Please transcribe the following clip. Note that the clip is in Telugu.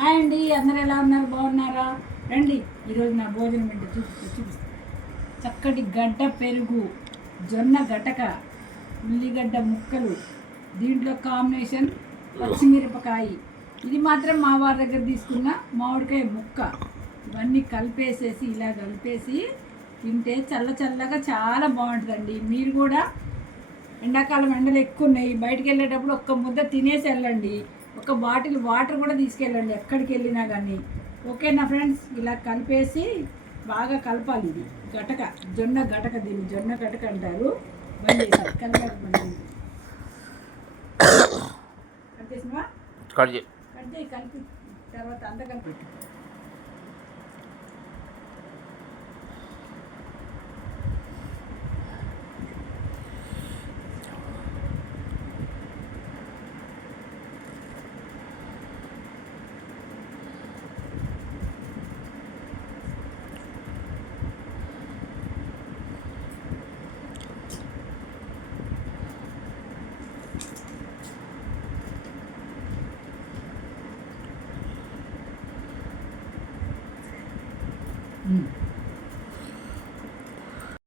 హాయ్ అండి, అందరూ ఎలా ఉన్నారు? బాగున్నారా? రండి, ఈరోజు నా భోజనం ఏంటో చూపిస్తాను. చక్కటి గడ్డ పెరుగు, జొన్న గటక, ఉల్లిగడ్డ ముక్కలు, దీంట్లో కాంబినేషన్ పచ్చిమిరపకాయ. ఇది మాత్రం మా వారి దగ్గర తీసుకున్న మామిడికాయ ముక్క. ఇవన్నీ కలిపేసేసి ఇలా కలిపేసి తింటే చల్లగా చాలా బాగుంటుందండి. మీరు కూడా ఎండాకాలం ఎండలు ఎక్కువ ఉన్నాయి, బయటికి వెళ్ళేటప్పుడు ఒక్క ముద్ద తినేసి వెళ్ళండి. ఒక బాటిల్ వాటర్ కూడా తీసుకెళ్ళండి ఎక్కడికి వెళ్ళినా కానీ. ఓకేనా ఫ్రెండ్స్? ఇలా కలిపేసి బాగా కలపాలి. ఇది గటక, జొన్న గటక, దీన్ని జొన్న గటక అంటారు. బంద్ చేసి కలిపాక కట్ చేసినవా? కట్ చేయి, కలిపి తర్వాత అంతా కలిపి. Mm.